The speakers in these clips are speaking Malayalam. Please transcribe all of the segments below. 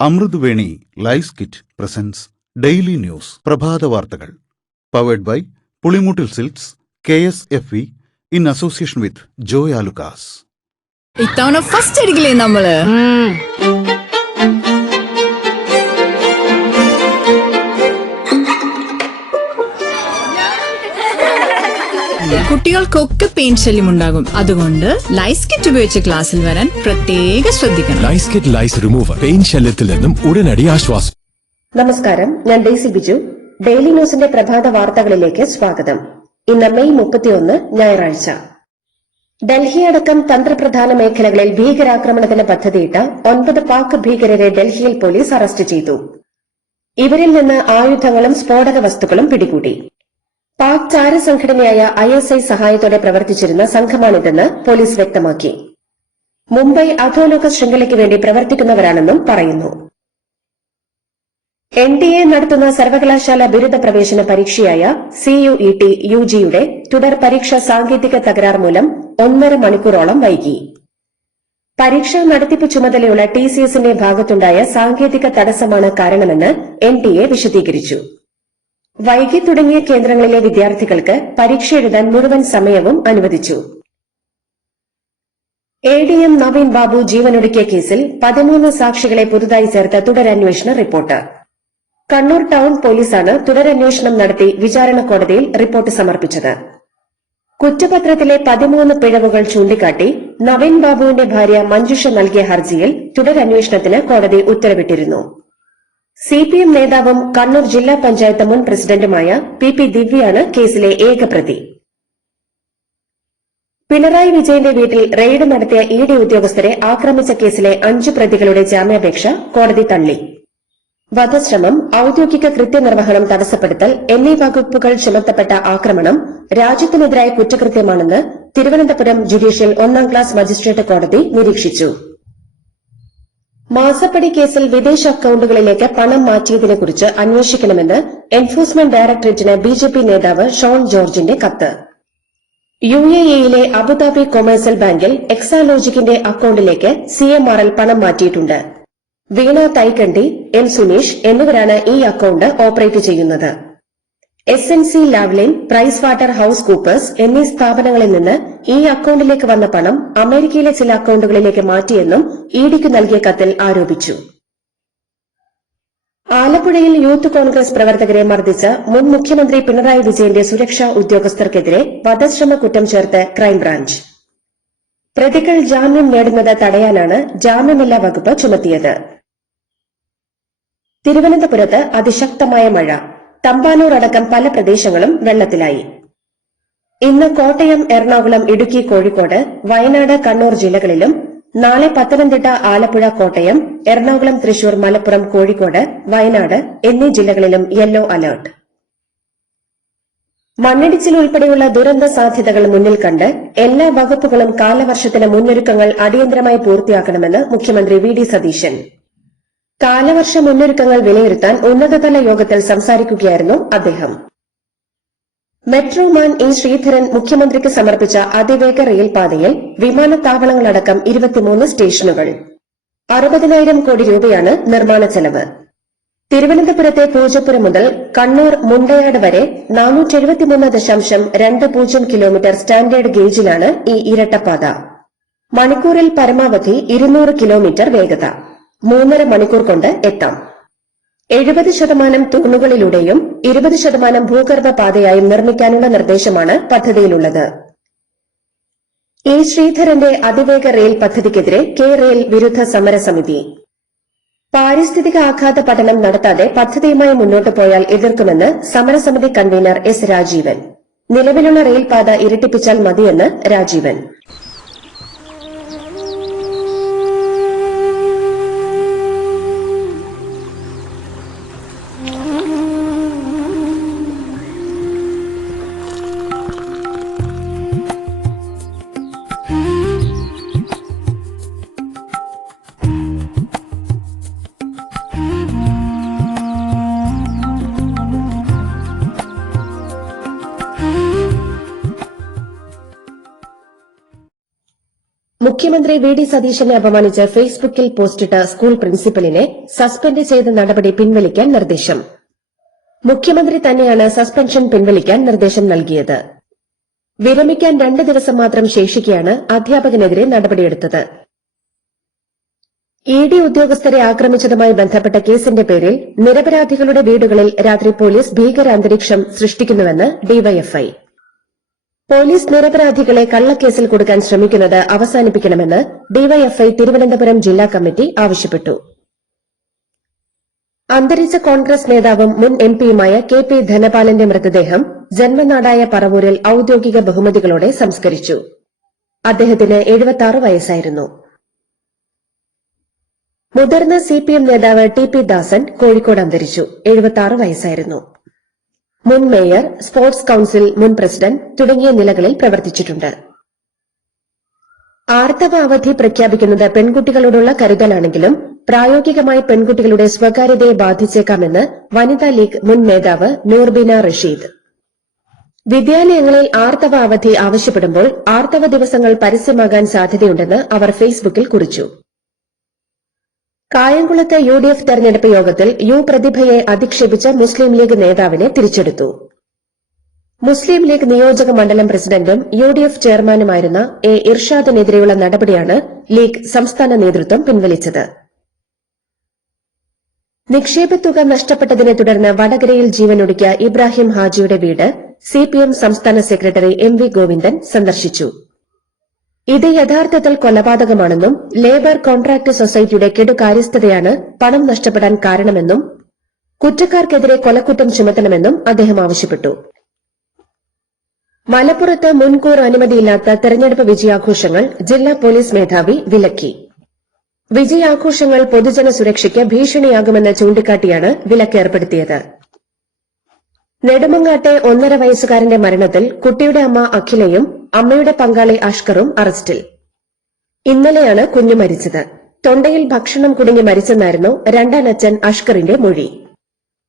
Amruthaveni lice kit presents daily news പ്രഭാത വാർത്തകൾ powered by Pulimoottil silks KSFE in association with Joy Alukkas. ഇത്തവണ ഫസ്റ്റ് അടിക്കില്ലേ നമ്മള്? കുട്ടികൾക്കൊക്കെ പെയിൻ ശല്യം ഉണ്ടാകും. അതുകൊണ്ട് ലൈസ് കിറ്റ് ഉപയോഗിച്ച് ക്ലാസ്സിൽ വരാൻ പ്രത്യേക ശ്രദ്ധിക്കണം. ലൈസ് കിറ്റ് ലൈസ് റിമൂവർ പെയിൻ ശല്യത്തിൽ നിന്നും ഉടനടി ആശ്വാസം. നമസ്കാരം, ഞാൻ ഡെയ്സി ബിജു. ഡെയിലി ന്യൂസിന്റെ പ്രഭാത വാർത്തകളിലേക്ക് സ്വാഗതം. ഇന്ന് മെയ് 31 ഞായറാഴ്ച. ഡൽഹി അടക്കം തന്ത്രപ്രധാന മേഖലകളിൽ ഭീകരാക്രമണത്തിന് പദ്ധതിയിട്ട 9 പാക് ഭീകരരെ ഡൽഹിയിൽ പോലീസ് അറസ്റ്റ് ചെയ്തു. ഇവരിൽ നിന്ന് ആയുധങ്ങളും സ്ഫോടക വസ്തുക്കളും പിടികൂടി. പാക് ചാരസംഘടനയായ ISI സഹായത്തോടെ പ്രവർത്തിച്ചിരുന്ന സംഘമാണിതെന്ന് പോലീസ് വ്യക്തമാക്കി. മുംബൈ അധോലോക ശൃംഖലയ്ക്ക് വേണ്ടി പ്രവർത്തിക്കുന്നവരാണെന്നും പറയുന്നു. NDA നടത്തുന്ന സർവകലാശാല ബിരുദ പ്രവേശന പരീക്ഷയായ CUET UGയുടെ തുടർ പരീക്ഷ സാങ്കേതിക തകരാർ മൂലം 1.5 മണിക്കൂറോളം വൈകി. പരീക്ഷാ നടത്തിപ്പ് ചുമതലയുള്ള TCSന്റെ ഭാഗത്തുണ്ടായ സാങ്കേതിക തടസ്സമാണ് കാരണമെന്ന് NDA വിശദീകരിച്ചു. വൈകി തുടങ്ങിയ കേന്ദ്രങ്ങളിലെ വിദ്യാർത്ഥികൾക്ക് പരീക്ഷ എഴുതാൻ മുഴുവൻ സമയവും അനുവദിച്ചു. ADM നവീൻ ബാബു ജീവനൊടുക്കിയ കേസിൽ 13 സാക്ഷികളെ പുതുതായി ചേർത്ത തുടരന്വേഷണ റിപ്പോർട്ട്. കണ്ണൂർ ടൌൺ പോലീസാണ് തുടരന്വേഷണം നടത്തി വിചാരണ കോടതിയിൽ റിപ്പോർട്ട് സമർപ്പിച്ചത്. കുറ്റപത്രത്തിലെ 13 പിഴവുകൾ ചൂണ്ടിക്കാട്ടി നവീൻ ബാബുവിന്റെ ഭാര്യ മഞ്ജുഷ നൽകിയ ഹർജിയിൽ തുടരന്വേഷണത്തിന് കോടതി ഉത്തരവിട്ടിരുന്നു. CPM നേതാവും കണ്ണൂർ ജില്ലാ പഞ്ചായത്ത് മുൻ പ്രസിഡന്റുമായ PP ദിവ്യയാണ് കേസിലെ ഏക പ്രതി. പിണറായി വിജയന്റെ വീട്ടിൽ റെയ്ഡ് നടത്തിയ ED ഉദ്യോഗസ്ഥരെ ആക്രമിച്ച കേസിലെ 5 പ്രതികളുടെ ജാമ്യാപേക്ഷ കോടതി തള്ളി. വധശ്രമം, ഔദ്യോഗിക കൃത്യനിർവഹണം തടസ്സപ്പെടുത്തൽ എന്നീ വകുപ്പുകൾ ചുമത്തപ്പെട്ട ആക്രമണം രാജ്യത്തിനെതിരായ കുറ്റകൃത്യമാണെന്ന് തിരുവനന്തപുരം ജുഡീഷ്യൽ 1ാം ക്ലാസ് മജിസ്ട്രേറ്റ് കോടതി നിരീക്ഷിച്ചു. മാസപ്പടി കേസിൽ വിദേശ അക്കൌണ്ടുകളിലേക്ക് പണം മാറ്റിയതിനെക്കുറിച്ച് അന്വേഷിക്കണമെന്ന് എൻഫോഴ്സ്മെന്റ് ഡയറക്ടറേറ്റിന് BJP നേതാവ് ഷോൺ ജോർജിന്റെ കത്ത്. UAEയിലെ അബുദാബി കൊമേഴ്സ്യൽ ബാങ്കിൽ എക്സാലോജിക്കിന്റെ അക്കൌണ്ടിലേക്ക് CMRL പണം മാറ്റിയിട്ടുണ്ട്. വീണ തൈക്കണ്ടി, M സുനീഷ് എന്നിവരാണ് ഈ അക്കൌണ്ട് ഓപ്പറേറ്റ് ചെയ്യുന്നത്. SNC Lavalin, Pricewaterhouse Coopers എന്നീ സ്ഥാപനങ്ങളിൽ നിന്ന് ഈ അക്കൌണ്ടിലേക്ക് വന്ന പണം അമേരിക്കയിലെ ചില അക്കൌണ്ടുകളിലേക്ക് മാറ്റിയെന്നും EDക്ക് നൽകിയ കത്തിൽ ആരോപിച്ചു. ആലപ്പുഴയിൽ യൂത്ത് കോൺഗ്രസ് പ്രവർത്തകരെ മർദ്ദിച്ച മുൻ മുഖ്യമന്ത്രി പിണറായി വിജയന്റെ സുരക്ഷാ ഉദ്യോഗസ്ഥർക്കെതിരെ വധശ്രമ കുറ്റം ചേർത്ത് ക്രൈംബ്രാഞ്ച്. പ്രതികൾ ജാമ്യം നേടുന്നത് തടയാനാണ് ജാമ്യമില്ലാ വകുപ്പ് ചുമത്തിയത്. തിരുവനന്തപുരത്ത് അതിശക്തമായ മഴ. തമ്പാനൂർ അടക്കം പല പ്രദേശങ്ങളും വെള്ളത്തിലായി. ഇന്ന് കോട്ടയം, എറണാകുളം, ഇടുക്കി, കോഴിക്കോട്, വയനാട്, കണ്ണൂർ ജില്ലകളിലും നാളെ പത്തനംതിട്ട, ആലപ്പുഴ, കോട്ടയം, എറണാകുളം, തൃശൂർ, മലപ്പുറം, കോഴിക്കോട്, വയനാട് എന്നീ ജില്ലകളിലും യെല്ലോ അലർട്ട്. മണ്ണിടിച്ചിൽ ഉൾപ്പെടെയുള്ള ദുരന്ത സാധ്യതകൾ മുന്നിൽ കണ്ട് എല്ലാ വകുപ്പുകളും കാലവർഷത്തിന് മുന്നൊരുക്കങ്ങൾ അടിയന്തരമായി പൂർത്തിയാക്കണമെന്ന് മുഖ്യമന്ത്രി VD സതീശൻ. കാലവർഷ മുന്നൊരുക്കങ്ങൾ വിലയിരുത്താൻ ഉന്നതതല യോഗത്തിൽ സംസാരിക്കുകയായിരുന്നു അദ്ദേഹം. മെട്രോമാൻ E ശ്രീധരൻ മുഖ്യമന്ത്രിക്ക് സമർപ്പിച്ച അതിവേഗ റെയിൽപാതയിൽ വിമാനത്താവളങ്ങളടക്കം 23 സ്റ്റേഷനുകൾ. 60,000 കോടി രൂപയാണ് നിർമ്മാണ ചെലവ്. തിരുവനന്തപുരത്തെ പൂജപ്പുര മുതൽ കണ്ണൂർ മുണ്ടയാട് വരെ 473.20 കിലോമീറ്റർ സ്റ്റാൻഡേർഡ് ഗേജിലാണ് ഈ ഇരട്ടപ്പാത. മണിക്കൂറിൽ പരമാവധി 200 കിലോമീറ്റർ വേഗത. 3.5 മണിക്കൂർ കൊണ്ട് എത്താം. 70% തൂണുകളിലൂടെയും 20% ഭൂഗർഭ പാതയായും നിർമ്മിക്കാനുള്ള നിർദ്ദേശമാണ് പദ്ധതിയിലുള്ളത്. E ശ്രീധരന്റെ അതിവേഗ റെയിൽ പദ്ധതിക്കെതിരെ K-റെയിൽ വിരുദ്ധ സമരസമിതി. പാരിസ്ഥിതിക ആഘാത പഠനം നടത്താതെ പദ്ധതിയുമായി മുന്നോട്ടു പോയാൽ എതിർക്കുമെന്ന് സമരസമിതി കൺവീനർ S രാജീവൻ. നിലവിലുള്ള റെയിൽപാത ഇരട്ടിപ്പിച്ചാൽ മതിയെന്ന് രാജീവൻ. മുഖ്യമന്ത്രി വി ഡി സതീശനെ അപമാനിച്ച് ഫേസ്ബുക്കിൽ പോസ്റ്റിട്ട സ്കൂൾ പ്രിൻസിപ്പലിനെ സസ്പെൻഡ് ചെയ്ത നടപടി പിൻവലിക്കാൻ നിർദ്ദേശം. മുഖ്യമന്ത്രി തന്നെയാണ് സസ്പെൻഷൻ പിൻവലിക്കാൻ നിർദ്ദേശം നൽകിയത്. വിരമിക്കാൻ 2 ദിവസം മാത്രം ശേഷിക്കെയാണ് അധ്യാപകനെതിരെ നടപടിയെടുത്തത്. ED ഉദ്യോഗസ്ഥരെ ആക്രമിച്ചതുമായി ബന്ധപ്പെട്ട കേസിന്റെ പേരിൽ നിരപരാധികളുടെ വീടുകളിൽ രാത്രി പോലീസ് ഭീകരാന്തരീക്ഷം സൃഷ്ടിക്കുന്നുവെന്ന് ഡിവൈഎഫ്ഐ. പോലീസ് നിരപരാധികളെ കള്ളക്കേസിൽ കൊടുക്കാൻ ശ്രമിക്കുന്നത് അവസാനിപ്പിക്കണമെന്ന് ഡിവൈഎഫ്ഐ തിരുവനന്തപുരം ജില്ലാ കമ്മിറ്റി ആവശ്യപ്പെട്ടു. അന്തരിച്ച കോൺഗ്രസ് നേതാവും മുൻ എംപിയുമായ KP ധനപാലന്റെ മൃതദേഹം ജന്മനാടായ പറവൂരിൽ ഔദ്യോഗിക ബഹുമതികളോടെ സംസ്കരിച്ചു. അദ്ദേഹത്തിന് 76 വയസ്സായിരുന്നു. മുതിർന്ന CPM നേതാവ് TP ദാസൻ കോഴിക്കോട് അന്തരിച്ചു. 76 വയസ്സായിരുന്നു. മുൻ മേയർ, സ്പോർട്സ് കൌൺസിൽ മുൻ പ്രസിഡന്റ് തുടങ്ങിയ നിലകളിൽ പ്രവർത്തിച്ചിട്ടുണ്ട്. ആർത്തവ അവധി പ്രഖ്യാപിക്കുന്നത് പെൺകുട്ടികളോടുള്ള കരുതലാണെങ്കിലും പ്രായോഗികമായി പെൺകുട്ടികളുടെ സ്വകാര്യതയെ ബാധിച്ചേക്കാമെന്ന് വനിതാ ലീഗ് മുൻ നേതാവ് നൂർബിന റഷീദ്. വിദ്യാലയങ്ങളിൽ ആർത്തവ അവധി ആവശ്യപ്പെടുമ്പോൾ ആർത്തവ ദിവസങ്ങൾ പരസ്യമാകാൻ സാധ്യതയുണ്ടെന്ന് അവർ ഫേസ്ബുക്കിൽ കുറിച്ചു. കായംകുളത്ത് UDF തെരഞ്ഞെടുപ്പ് യോഗത്തിൽ പ്രതിഭയെ അധിക്ഷേപിച്ച മുസ്ലിം ലീഗ് നേതാവിനെ തിരിച്ചെടുത്തു. മുസ്ലിം ലീഗ് നിയോജക മണ്ഡലം പ്രസിഡന്റും UDF ചെയർമാനുമായിരുന്ന ഇർഷാദിനെതിരെയുള്ള നടപടിയാണ് ലീഗ് സംസ്ഥാന നേതൃത്വം പിൻവലിച്ചത്. നിക്ഷേപത്തുക നഷ്ടപ്പെട്ടതിനെ തുടർന്ന് വടകരയിൽ ജീവനൊടുക്കിയ ഇബ്രാഹിം ഹാജിയുടെ വീട് CPM സംസ്ഥാന സെക്രട്ടറി MV ഗോവിന്ദൻ സന്ദർശിച്ചു. ഇത് യഥാർത്ഥത്തിൽ കൊലപാതകമാണെന്നും ലേബർ കോൺട്രാക്ട് സൊസൈറ്റിയുടെ കെടുകാര്യസ്ഥതയാണ് പണം നഷ്ടപ്പെടാൻ കാരണമെന്നും കുറ്റക്കാർക്കെതിരെ കൊലക്കുറ്റം ചുമത്തണമെന്നും അദ്ദേഹം ആവശ്യപ്പെട്ടു. മലപ്പുറത്ത് മുൻകൂർ അനുമതിയില്ലാത്ത തെരഞ്ഞെടുപ്പ് വിജയാഘോഷങ്ങൾ ജില്ലാ പോലീസ് മേധാവി വിലക്കി. വിജയാഘോഷങ്ങൾ പൊതുജന സുരക്ഷയ്ക്ക് ഭീഷണിയാകുമെന്ന് ചൂണ്ടിക്കാട്ടിയാണ് വിലക്ക് ഏർപ്പെടുത്തിയത്. നെടുമങ്ങാട്ടെ 1.5 വയസ്സുകാരന്റെ മരണത്തിൽ കുട്ടിയുടെ അമ്മ അഖിലയും അമ്മയുടെ പങ്കാളി അഷ്കറും അറസ്റ്റിൽ. ഇന്നലെയാണ് കുഞ്ഞു മരിച്ചത്. തൊണ്ടയിൽ ഭക്ഷണം കുടുങ്ങി മരിച്ചെന്നായിരുന്നു രണ്ടാനച്ഛൻ അഷ്കറിന്റെ മൊഴി.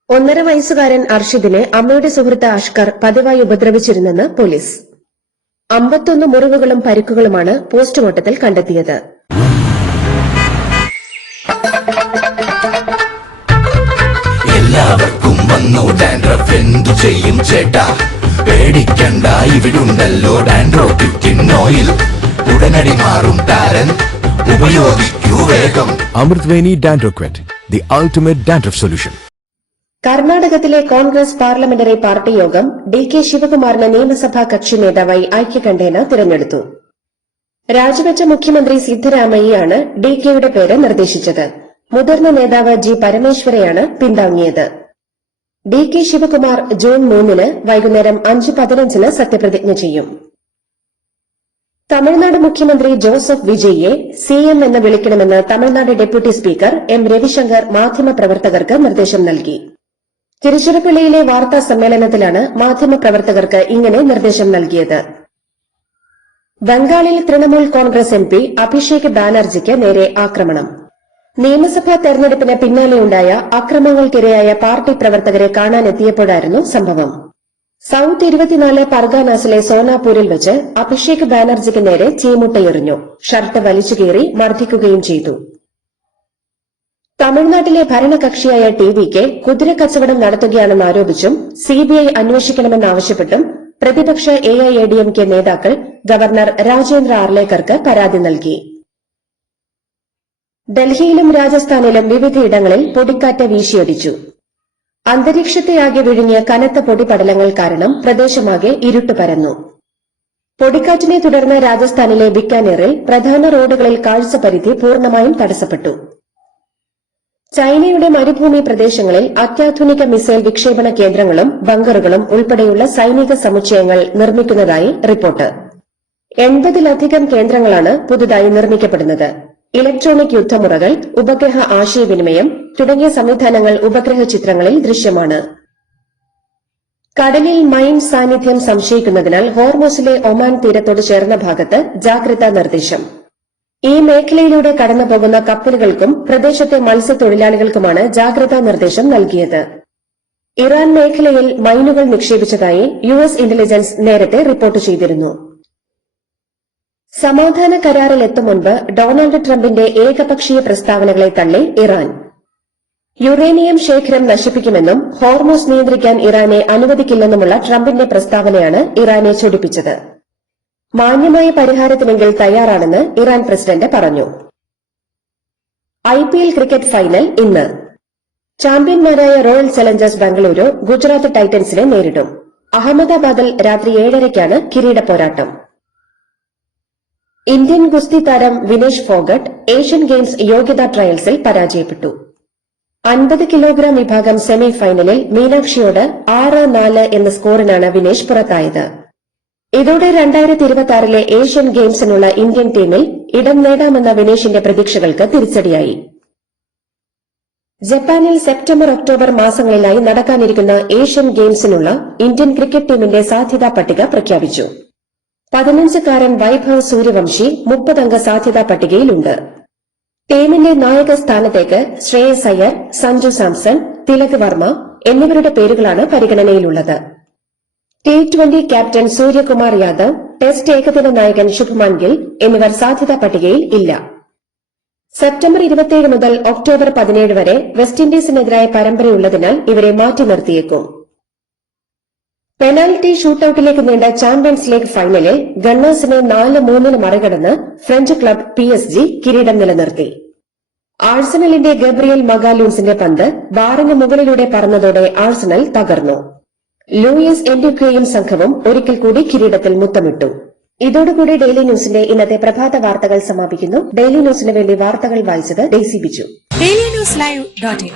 1.5 വയസ്സുകാരൻ അർഷിദിനെ അമ്മയുടെ സുഹൃത്ത് അഷ്കർ പതിവായി ഉപദ്രവിച്ചിരുന്നെന്ന് പോലീസ്. 51 മുറിവുകളും പരിക്കുകളുമാണ് പോസ്റ്റ്മോർട്ടത്തിൽ കണ്ടെത്തിയത്. എല്ലാവർക്കും വന്നു ഡാൻഡ്രഫ്, എന്തു ചെയ്യും ചേട്ടാ? പേടിക്കണ്ട, ഇവിടുണ്ടല്ലോ ഡാൻഡ്രോക്കിൻ ഓയിൽ. ഉടനടി മാറും താരൻ, ഉപയോഗിക്കൂ വേഗം. Amrutweni Dandruff, the ultimate dandruff solution. കർണാടകത്തിലെ കോൺഗ്രസ് പാർലമെന്ററി പാർട്ടി യോഗം DK ശിവകുമാറിനെ നിയമസഭാ കക്ഷി നേതാവായി ഐക്യകണ്ഠേന തിരഞ്ഞെടുത്തു. രാജിവെച്ച മുഖ്യമന്ത്രി സിദ്ധരാമയ്യയാണ് DKയുടെ പേര് നിർദ്ദേശിച്ചത്. മുതിർന്ന നേതാവ് G പരമേശ്വരയാണ് പിന്താങ്ങിയത്. DK ശിവകുമാർ ജൂൺ 3 വൈകുന്നേരം 5:15 സത്യപ്രതിജ്ഞ ചെയ്യും. തമിഴ്നാട് മുഖ്യമന്ത്രി ജോസഫ് വിജയിയെ CM എന്ന് വിളിക്കണമെന്ന് Tamil Nadu deputy speaker M Ravishankar മാധ്യമപ്രവർത്തകർക്ക് നിർദ്ദേശം നൽകി. തിരുച്ചിറപ്പള്ളിയിലെ വാർത്താ സമ്മേളനത്തിലാണ് മാധ്യമപ്രവർത്തകർക്ക് ഇങ്ങനെ നിർദ്ദേശം നൽകിയത്. ബംഗാളിൽ തൃണമൂൽ കോൺഗ്രസ് MP അഭിഷേക് ബാനർജിക്ക് നേരെ ആക്രമണം. നിയമസഭാ തെരഞ്ഞെടുപ്പിന് പിന്നാലെയുണ്ടായ അക്രമങ്ങൾക്കിരയായ പാർട്ടി പ്രവർത്തകരെ കാണാനെത്തിയപ്പോഴായിരുന്നു സംഭവം. സൌത്ത് 24 പർഗാനാസിലെ സോനാപൂരിൽ വെച്ച് അഭിഷേക് ബാനർജിക്ക് നേരെ ചീമുട്ടയെറിഞ്ഞു. ഷർട്ട് വലിച്ചുകീറി മർദ്ദിക്കുകയും ചെയ്തു. തമിഴ്നാട്ടിലെ ഭരണകക്ഷിയായ TVK കുതിരക്കച്ചവടം നടത്തുകയാണെന്നാരോപിച്ചും CBI അന്വേഷിക്കണമെന്നാവശ്യപ്പെട്ടും പ്രതിപക്ഷ AIADMK നേതാക്കൾ ഗവർണർ രാജേന്ദ്ര ആർലേക്കർക്ക് പരാതി നൽകി. ഡൽഹിയിലും രാജസ്ഥാനിലും വിവിധയിടങ്ങളിൽ പൊടിക്കാറ്റ് വീശിയടിച്ചു. അന്തരീക്ഷത്തെയാകെ വിഴുങ്ങിയ കനത്ത പൊടിപടലങ്ങൾ കാരണം പ്രദേശമാകെ ഇരുട്ട് പരന്നു. പൊടിക്കാറ്റിനെ തുടർന്ന് രാജസ്ഥാനിലെ ബിക്കാനീറിൽ പ്രധാന റോഡുകളിൽ കാഴ്ചപരിധി പൂർണ്ണമായും തടസ്സപ്പെട്ടു. ചൈനയുടെ മരുഭൂമി പ്രദേശങ്ങളിൽ അത്യാധുനിക മിസൈൽ വിക്ഷേപണ കേന്ദ്രങ്ങളും ബങ്കറുകളും ഉൾപ്പെടെയുള്ള സൈനിക സമുച്ചയങ്ങൾ നിർമ്മിക്കുന്നതായി റിപ്പോർട്ട്. 80-ലധികം കേന്ദ്രങ്ങളാണ് പുതുതായി നിർമ്മിക്കപ്പെടുന്നത്. ഇലക്ട്രോണിക് യുദ്ധമുറകൾ, ഉപഗ്രഹ ആശയവിനിമയം തുടങ്ങിയ സംവിധാനങ്ങൾ ഉപഗ്രഹ ചിത്രങ്ങളിൽ ദൃശ്യമാണ്. കടലിൽ മൈൻ സാന്നിധ്യം സംശയിക്കുന്നതിനാൽ ഹോർമോസിലെ ഒമാൻ തീരത്തോട് ചേർന്ന ഭാഗത്ത് ജാഗ്രതാ നിർദ്ദേശം. ഈ മേഖലയിലൂടെ കടന്നുപോകുന്ന കപ്പലുകൾക്കും പ്രദേശത്തെ മത്സ്യത്തൊഴിലാളികൾക്കുമാണ് ജാഗ്രതാ നിർദ്ദേശം നൽകിയത്. ഇറാൻ മേഖലയിൽ മൈനുകൾ നിക്ഷേപിച്ചതായി US ഇന്റലിജൻസ് നേരത്തെ റിപ്പോർട്ട് ചെയ്തിരുന്നു. സമാധാന കരാറിലെത്തും മുൻപ് ഡൊണാൾഡ് ട്രംപിന്റെ ഏകപക്ഷീയ പ്രസ്താവനകളെ തള്ളി ഇറാൻ. യുറേനിയം ശേഖരം നശിപ്പിക്കുമെന്നും ഹോർമോസ് നിയന്ത്രിക്കാൻ ഇറാനെ അനുവദിക്കില്ലെന്നുമുള്ള ട്രംപിന്റെ പ്രസ്താവനയാണ് ഇറാനെ ചൊടിപ്പിച്ചത്. മാന്യമായ പരിഹാരത്തിനെങ്കിൽ തയ്യാറാണെന്ന് ഇറാൻ പ്രസിഡന്റ് പറഞ്ഞു. IPL ക്രിക്കറ്റ് ഫൈനൽ ഇന്ന്. ചാമ്പ്യന്മാരായ റോയൽ ചലഞ്ചേഴ്സ് ബംഗളൂരു ഗുജറാത്ത് ടൈറ്റൻസിനെ നേരിടും. അഹമ്മദാബാദിൽ രാത്രി 7:30-ക്കാണ് കിരീട പോരാട്ടം. ഇന്ത്യൻ ഗുസ്തി താരം വിനേഷ് ഫോഗട്ട് ഏഷ്യൻ ഗെയിംസ് യോഗ്യതാ ട്രയൽസിൽ പരാജയപ്പെട്ടു. 50 കിലോഗ്രാം വിഭാഗം സെമി ഫൈനലിൽ മീനാക്ഷിയോട് 6-4 എന്ന സ്കോറിനാണ് വിനേഷ് പുറത്തായത്. ഇതോടെ 2026 ഏഷ്യൻ ഗെയിംസിനുള്ള ഇന്ത്യൻ ടീമിൽ ഇടം നേടാമെന്ന വിനേഷിന്റെ പ്രതീക്ഷകൾക്ക് തിരിച്ചടിയായി. ജപ്പാനിൽ സെപ്റ്റംബർ ഒക്ടോബർ മാസങ്ങളിലായി നടക്കാനിരിക്കുന്ന ഏഷ്യൻ ഗെയിംസിനുള്ള ഇന്ത്യൻ ക്രിക്കറ്റ് ടീമിന്റെ സാധ്യതാ പട്ടിക പ്രഖ്യാപിച്ചു. 15-കാരൻ വൈഭവ് സൂര്യവംശി 30-അംഗ സാധ്യതാ പട്ടികയിലുണ്ട്. ടീമിന്റെ നായക സ്ഥാനത്തേക്ക് ശ്രേയസ് അയ്യർ, സഞ്ജു സാംസൺ, തിലക് വർമ്മ എന്നിവരുടെ പേരുകളാണ് പരിഗണനയിലുള്ളത്. T20 captain Suryakumar Yadav, test ഏകദിന നായകൻ ശുഭ്മാൻ ഗിൽ എന്നിവർ സാധ്യതാ പട്ടികയിൽ ഇല്ല. സെപ്റ്റംബർ 27 മുതൽ ഒക്ടോബർ 17 വരെ വെസ്റ്റ് ഇൻഡീസിനെതിരായ പരമ്പരയുള്ളതിനാൽ ഇവരെ മാറ്റി നിർത്തിയേക്കും. പെനാൽറ്റി ഷൂട്ടൌട്ടിലേക്ക് നീണ്ട ചാമ്പ്യൻസ് ലീഗ് ഫൈനലിൽ ഗണ്ണേഴ്സിനെ 4-3 മറികടന്ന് ഫ്രഞ്ച് ക്ലബ് PSG കിരീടം നിലനിർത്തി. ആഴ്സണലിന്റെ ഗബ്രിയൽ മഗാലൂൺസിന്റെ പന്ത് ബാറിന് മുകളിലൂടെ പറന്നതോടെ ആഴ്സണൽ തകർന്നു. ലൂയിസ് എൻഡ്യൂക്കയും സംഘവും ഒരിക്കൽ കൂടി കിരീടത്തിൽ മുത്തമിട്ടു. ഇതോടുകൂടി ഡെയിലി ന്യൂസിന്റെ ഇന്നത്തെ പ്രഭാത വാർത്തകൾ സമാപിക്കുന്നു. ഡെയിലി ന്യൂസിന് വേണ്ടി വാർത്തകൾ വായിച്ചത് ഡെയ്സി ബിജു. DailyNewsLive.in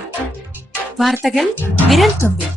വാർത്തകൾ വിരൽ തുമ്പിൽ.